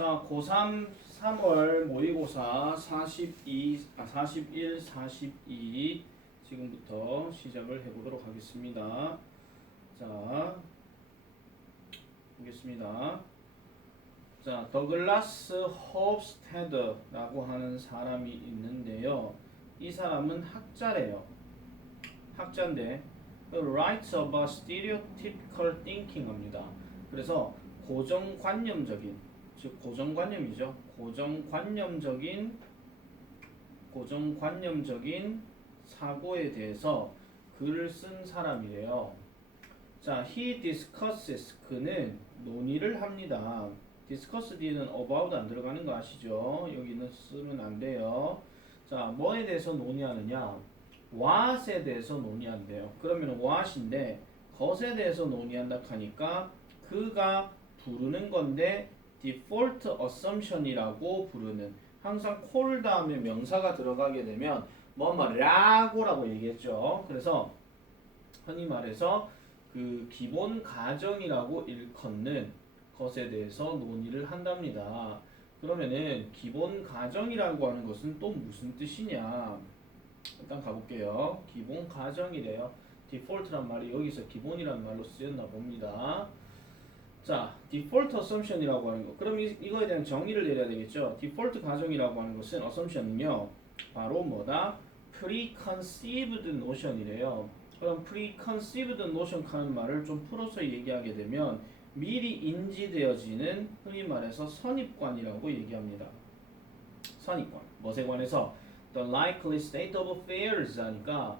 자, 고3 3월 모의고사 41, 42 지금부터 시작을 해보도록 하겠습니다. 자, 보겠습니다. 자, 더글라스 홉스테드라고 하는 사람이 있는데요. 이 사람은 학자래요. 학자인데 writes about stereotypical thinking 합니다. 그래서 고정관념적인, 즉 고정관념이죠. 고정관념적인 사고에 대해서 글을 쓴 사람이래요. 자, he discusses, 그는 논의를 합니다. discuss 뒤에는 about 안 들어가는 거 아시죠? 여기는 쓰면 안 돼요. 자, 뭐에 대해서 논의하느냐? what에 대해서 논의한대요. 그러면 what인데 것에 대해서 논의한다 하니까 그가 부르는 건데 default assumption이라고 부르는, 항상 콜 다음에 명사가 들어가게 되면 뭐뭐라고라고 얘기했죠. 그래서 흔히 말해서 그 기본 가정이라고 일컫는 것에 대해서 논의를 한답니다. 그러면은 기본 가정이라고 하는 것은 또 무슨 뜻이냐? 일단 가볼게요. 기본 가정이래요. 디폴트란 말이 여기서 기본이란 말로 쓰였나 봅니다. 자, 디폴트 어썸션이라고 하는 거. 그럼 이거에 대한 정의를 내려야 되겠죠. 디폴트 가정이라고 하는 것은 어썸션은요, 바로 뭐다? preconceived notion이래요. 그럼 preconceived notion 하는 말을 좀 풀어서 얘기하게 되면 미리 인지되어지는, 흔히 말해서 선입관이라고 얘기합니다. 선입관. 무엇에 관해서? The likely state of affairs 하니까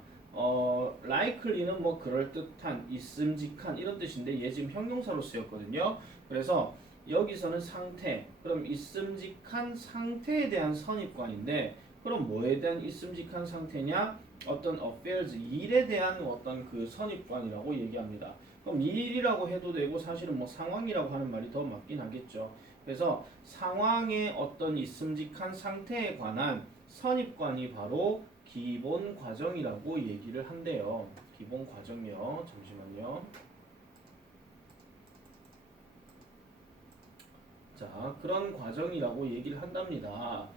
likely는 뭐 그럴듯한, 있음직한 이런 뜻인데 얘 지금 형용사로 쓰였거든요. 그래서 여기서는 상태, 그럼 있음직한 상태에 대한 선입관인데, 그럼 뭐에 대한 있음직한 상태냐? 어떤 affairs, 일에 대한 어떤 그 선입관이라고 얘기합니다. 그럼 일이라고 해도 되고 사실은 뭐 상황이라고 하는 말이 더 맞긴 하겠죠. 그래서 상황의 어떤 있음직한 상태에 관한 선입관이 바로 기본 과정이라고 얘기를 한대요. 기본 과정이요. 잠시만요. 자, 그런 과정이라고 얘기를 한답니다.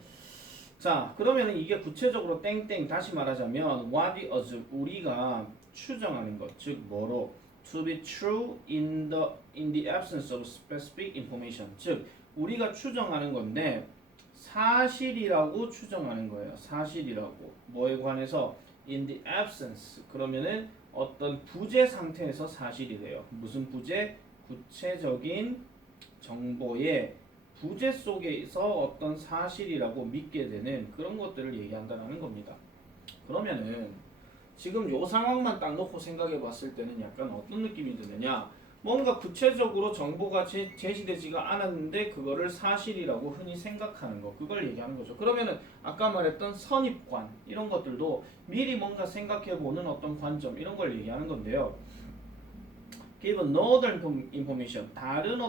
자, 그러면 이게 구체적으로 땡땡, 다시 말하자면 what is, 우리가 추정하는 것, 즉 뭐로? to be true in the absence of specific information, 즉 우리가 추정하는 건데 사실이라고 추정하는 거예요. 사실이라고. 뭐에 관해서? in the absence. 그러면은 어떤 부재 상태에서 사실이래요. 무슨 부재? 구체적인 정보의 부재 속에서 어떤 사실이라고 믿게 되는 그런 것들을 얘기한다는 겁니다. 그러면은 지금 요 상황만 딱 놓고 생각해 봤을 때는 약간 어떤 느낌이 드느냐? 뭔가 구체적으로 정보가 제시되지가 않았는데 그거를 사실이라고 흔히 생각하는 거, 그걸 얘기하는 거죠. 그러면은 아까 말했던 선입관 이런 것들도 미리 뭔가 생각해 보는 어떤 관점, 이런 걸 얘기하는 건데요. Give no other information, 다른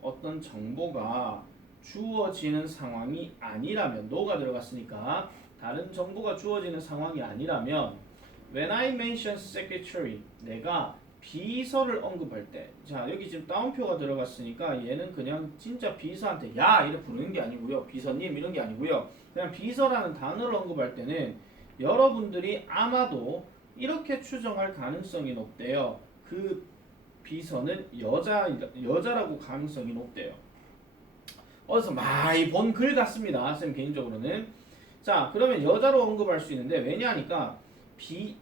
어떤 정보가 주어지는 상황이 아니라면, no가 들어갔으니까 다른 정보가 주어지는 상황이 아니라면, when I mention secretary, 내가 비서를 언급할 때, 자 여기 지금 따옴표가 들어갔으니까 얘는 그냥 진짜 비서한테 야 이렇게 부르는 게 아니고요, 비서님 이런 게 아니고요, 그냥 비서라는 단어를 언급할 때는 여러분들이 아마도 이렇게 추정할 가능성이 높대요. 그 비서는 여자라고 가능성이 높대요. 어디서 많이 본 글 같습니다, 쌤 개인적으로는. 자, 그러면 여자로 언급할 수 있는데, 왜냐하니까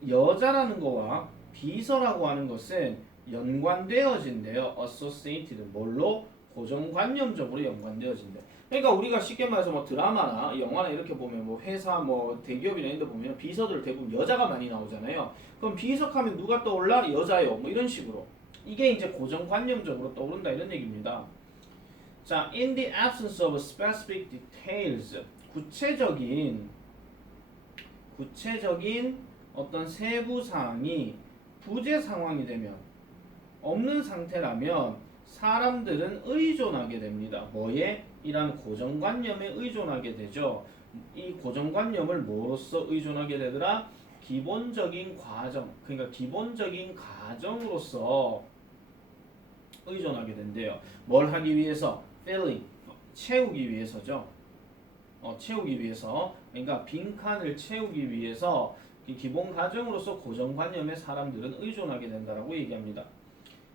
여자라는 거와 비서라고 하는 것은 연관되어진대요. associated, 뭘로? 고정관념적으로 연관되어진대. 그러니까 우리가 쉽게 말해서 뭐 드라마나 영화나 이렇게 보면 뭐 회사 뭐 대기업이나 이런 데 보면 비서들 대부분 여자가 많이 나오잖아요. 그럼 비석하면 누가 떠올라? 여자요. 뭐 이런 식으로. 이게 이제 고정관념적으로 떠오른다 이런 얘기입니다. 자, in the absence of specific details, 구체적인 어떤 세부 사항이 부재 상황이 되면, 없는 상태라면 사람들은 의존하게 됩니다. 뭐에? 이란 고정관념에 의존하게 되죠. 이 고정관념을 뭐로써 의존하게 되더라? 기본적인 과정, 그러니까 기본적인 가정으로서 의존하게 된대요. 뭘 하기 위해서? filling, 채우기 위해서죠. 채우기 위해서. 그러니까 빈칸을 채우기 위해서 이 기본 과정으로서 고정관념에 사람들은 의존하게 된다라고 얘기합니다.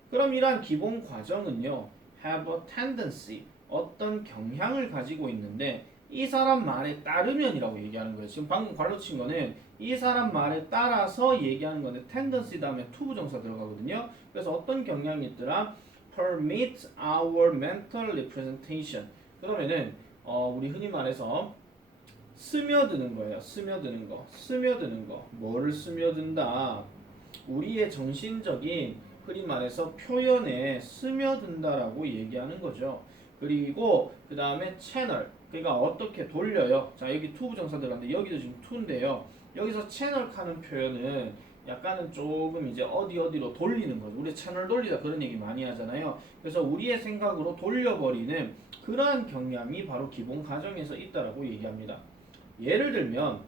그럼 이러한 기본 과정은요, have a tendency, 어떤 경향을 가지고 있는데 이 사람 말에 따르면이라고 얘기하는 거예요. 지금 방금 관로 친 거는 이 사람 말에 따라서 얘기하는 건데 tendency 다음에 to 부정사 들어가거든요. 그래서 어떤 경향이 있더라? permit our mental representation. 그러면은 우리 흔히 말해서 스며드는 거예요. 스며드는 거. 스며드는 거. 뭐를 스며든다? 우리의 정신적인 흔히 말해서 표현에 스며든다라고 얘기하는 거죠. 그리고 그 다음에 채널. 그러니까 어떻게 돌려요? 자, 여기 to 부정사 들어갔는데 여기도 지금 to인데요. 여기서 채널 하는 표현은 약간은 조금 이제 어디로 돌리는 거죠. 우리 채널 돌리다 그런 얘기 많이 하잖아요. 그래서 우리의 생각으로 돌려버리는 그러한 경향이 바로 기본 가정에서 있다라고 얘기합니다. 예를 들면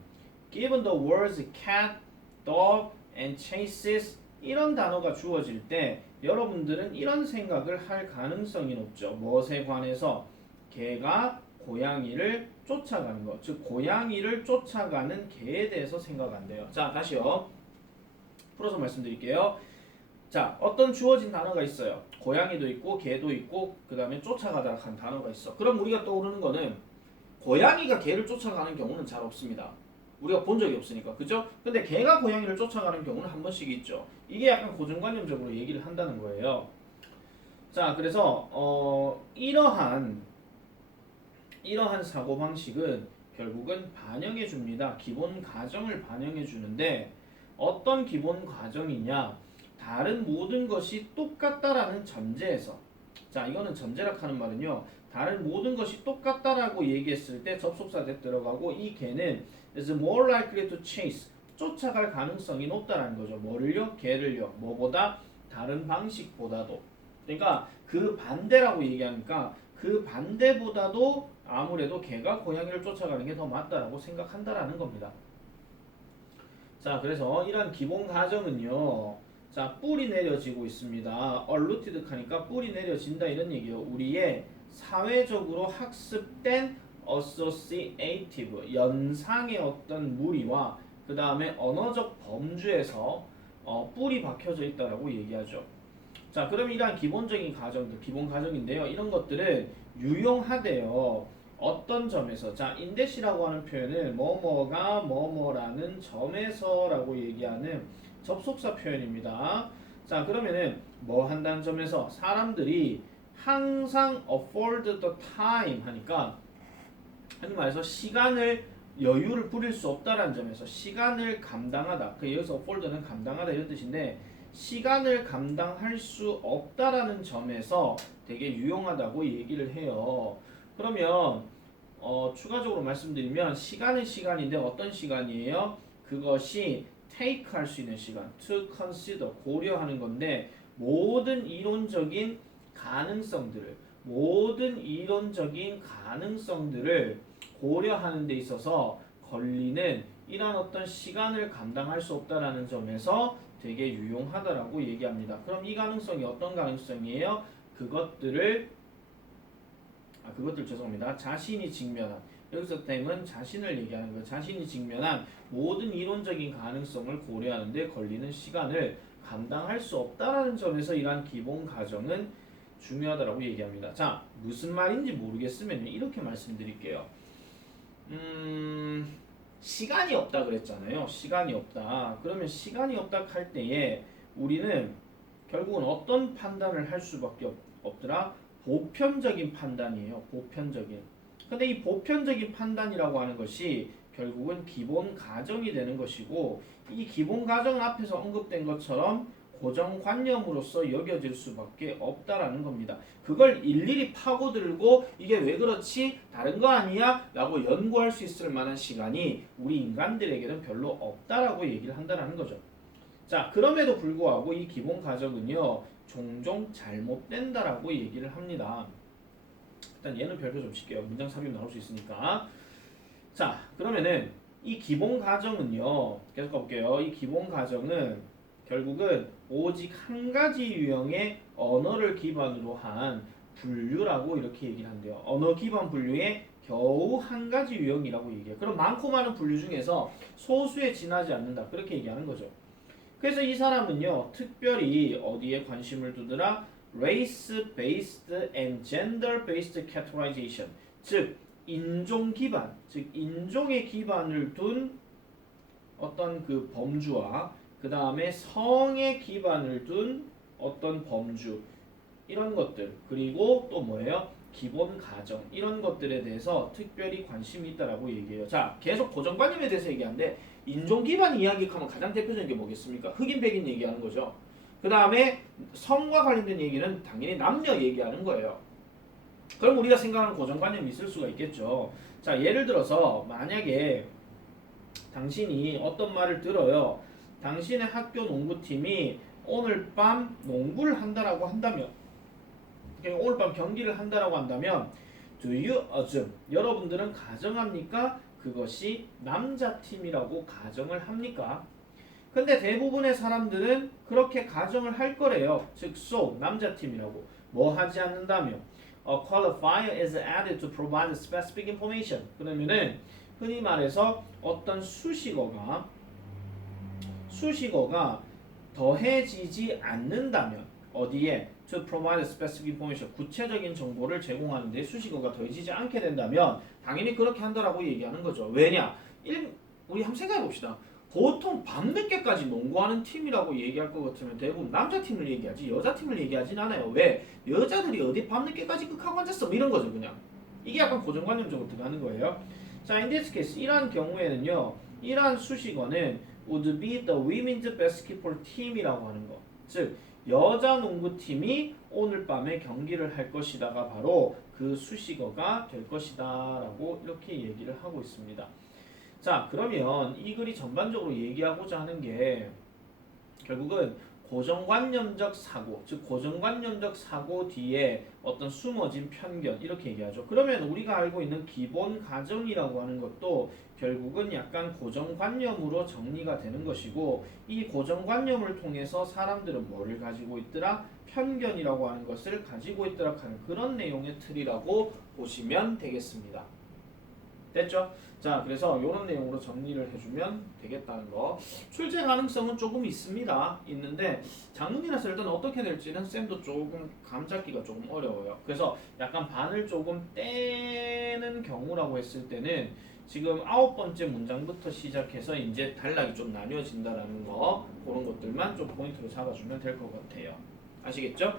given the words cat, dog, and chases 이런 단어가 주어질 때 여러분들은 이런 생각을 할 가능성이 높죠. 무엇에 관해서? 개가 고양이를 쫓아가는 것. 즉 고양이를 쫓아가는 개에 대해서 생각한대요. 자, 다시요. 풀어서 말씀드릴게요. 자, 어떤 주어진 단어가 있어요. 고양이도 있고 개도 있고 그 다음에 쫓아가다 한 단어가 있어. 그럼 우리가 떠오르는 거는 고양이가 개를 쫓아가는 경우는 잘 없습니다. 우리가 본 적이 없으니까. 그죠? 근데 개가 고양이를 쫓아가는 경우는 한 번씩 있죠. 이게 약간 고정관념적으로 얘기를 한다는 거예요. 자, 그래서 이러한 사고방식은 결국은 반영해 줍니다. 기본 가정을 반영해 주는데 어떤 기본 가정이냐? 다른 모든 것이 똑같다라는 전제에서. 자, 이거는 전제라 하는 말은요. 다른 모든 것이 똑같다라고 얘기했을 때 접속사 that 들어가고 이 개는 is more likely to chase, 쫓아갈 가능성이 높다라는 거죠. 뭐를요? 개를요. 뭐보다? 다른 방식보다도. 그러니까 그 반대라고 얘기하니까 그 반대보다도 아무래도 개가 고양이를 쫓아가는 게 더 맞다라고 생각한다라는 겁니다. 자, 그래서 이런 기본 가정은요. 자, 뿔이 내려지고 있습니다. alluded 하니까 뿔이 내려진다 이런 얘기예요. 우리의 사회적으로 학습된 associative, 연상의 어떤 무리와 그 다음에 언어적 범주에서 뿔이 박혀져 있다라고 얘기하죠. 자, 그럼 이러한 기본적인 가정들, 기본 가정인데요. 이런 것들은 유용하대요. 어떤 점에서? 자, 인데시라고 하는 표현은 뭐뭐가 뭐뭐라는 점에서라고 얘기하는 접속사 표현입니다. 자, 그러면은 뭐 한다는 점에서 사람들이 항상 afford the time 하니까 흔히 말해서 시간을 여유를 부릴 수 없다라는 점에서 시간을 감당하다. 그 여기서 afford는 감당하다 이런 뜻인데 시간을 감당할 수 없다라는 점에서 되게 유용하다고 얘기를 해요. 그러면 추가적으로 말씀드리면 시간은 시간인데 어떤 시간이에요? 그것이 take 할 수 있는 시간, to consider, 고려하는 건데 모든 이론적인 가능성들을 고려하는 데 있어서 걸리는 이러한 어떤 시간을 감당할 수 없다라는 점에서 되게 유용하다라고 얘기합니다. 그럼 이 가능성이 어떤 가능성이에요? 그것들 죄송합니다. 자신이 직면한, 여기서 댐은 자신을 얘기하는 거예요. 자신이 직면한 모든 이론적인 가능성을 고려하는 데 걸리는 시간을 감당할 수 없다라는 점에서 이러한 기본 가정은 중요하다라고 얘기합니다. 자, 무슨 말인지 모르겠으면 이렇게 말씀드릴게요. 시간이 없다 그랬잖아요. 시간이 없다. 그러면 시간이 없다 할 때에 우리는 결국은 어떤 판단을 할 수밖에 없더라? 보편적인 판단이에요. 보편적인. 근데 이 보편적인 판단이라고 하는 것이 결국은 기본 가정이 되는 것이고 이 기본 가정 앞에서 언급된 것처럼 고정관념으로서 여겨질 수밖에 없다라는 겁니다. 그걸 일일이 파고들고 이게 왜 그렇지? 다른 거 아니야? 라고 연구할 수 있을 만한 시간이 우리 인간들에게는 별로 없다라고 얘기를 한다는 거죠. 자, 그럼에도 불구하고 이 기본 가정은요. 종종 잘못된다라고 얘기를 합니다. 일단 얘는 별표 좀 칠게요. 문장 삽입 나올 수 있으니까. 자, 그러면은 이 기본 가정은요. 계속 가볼게요. 이 기본 가정은 결국은 오직 한 가지 유형의 언어를 기반으로 한 분류라고 이렇게 얘기를 한대요. 언어 기반 분류의 겨우 한 가지 유형이라고 얘기해요. 그럼 많고 많은 분류 중에서 소수에 지나지 않는다. 그렇게 얘기하는 거죠. 그래서 이 사람은요, 특별히 어디에 관심을 두더라? Race-based and gender-based categorization. 즉, 인종 기반, 즉 인종의 기반을 둔 어떤 그 범주와 그 다음에 성의 기반을 둔 어떤 범주 이런 것들 그리고 또 뭐예요? 기본 가정 이런 것들에 대해서 특별히 관심이 있다라고 얘기해요. 자, 계속 고정관념에 대해서 얘기하는데 인종 기반 이야기하면 가장 대표적인 게 뭐겠습니까? 흑인 백인 얘기하는 거죠. 그 다음에 성과 관련된 얘기는 당연히 남녀 얘기하는 거예요. 그럼 우리가 생각하는 고정관념이 있을 수가 있겠죠. 자, 예를 들어서 만약에 당신이 어떤 말을 들어요. 당신의 학교 농구팀이 오늘 밤 농구를 한다라고 한다면, 그러니까 오늘 밤 경기를 한다라고 한다면, do you assume? 여러분들은 가정합니까? 그것이 남자 팀이라고 가정을 합니까? 근데 대부분의 사람들은 그렇게 가정을 할 거래요. 즉, so 남자 팀이라고. 뭐 하지 않는다며? A qualifier is added to provide specific information. 그러면은 흔히 말해서 어떤 수식어가 더해지지 않는다면 어디에 to provide specific information 구체적인 정보를 제공하는데 수식어가 더해지지 않게 된다면 당연히 그렇게 한다라고 얘기하는 거죠. 왜냐? 우리 한번 생각해 봅시다. 보통 밤늦게까지 농구하는 팀이라고 얘기할 것 같으면 대부분 남자 팀을 얘기하지 여자 팀을 얘기하진 않아요. 왜? 여자들이 어디 밤늦게까지 극하고 앉았어? 뭐 이런 거죠, 그냥. 이게 약간 고정관념적으로 들어가는 거예요. 자, in this case, 이러한 경우에는요, 이러한 수식어는 would be the women's basketball team이라고 하는 거. 즉, 여자 농구팀이 오늘 밤에 경기를 할 것이다가 바로 그 수식어가 될 것이다 라고 이렇게 얘기를 하고 있습니다. 자, 그러면 이 글이 전반적으로 얘기하고자 하는 게 결국은 고정관념적 사고, 즉 고정관념적 사고 뒤에 어떤 숨어진 편견 이렇게 얘기하죠. 그러면 우리가 알고 있는 기본 가정이라고 하는 것도 결국은 약간 고정관념으로 정리가 되는 것이고 이 고정관념을 통해서 사람들은 뭐를 가지고 있더라? 편견이라고 하는 것을 가지고 있더라 하는 그런 내용의 틀이라고 보시면 되겠습니다. 됐죠? 자, 그래서 이런 내용으로 정리를 해주면 되겠다는 거. 출제 가능성은 조금 있는데 장문이라서 일단 어떻게 될지는 쌤도 조금 감 잡기가 조금 어려워요. 그래서 약간 반을 조금 떼는 경우라고 했을 때는 지금 9번째 문장부터 시작해서 이제 단락이 좀 나뉘어진다라는 거 그런 것들만 좀 포인트로 잡아주면 될 것 같아요. 아시겠죠?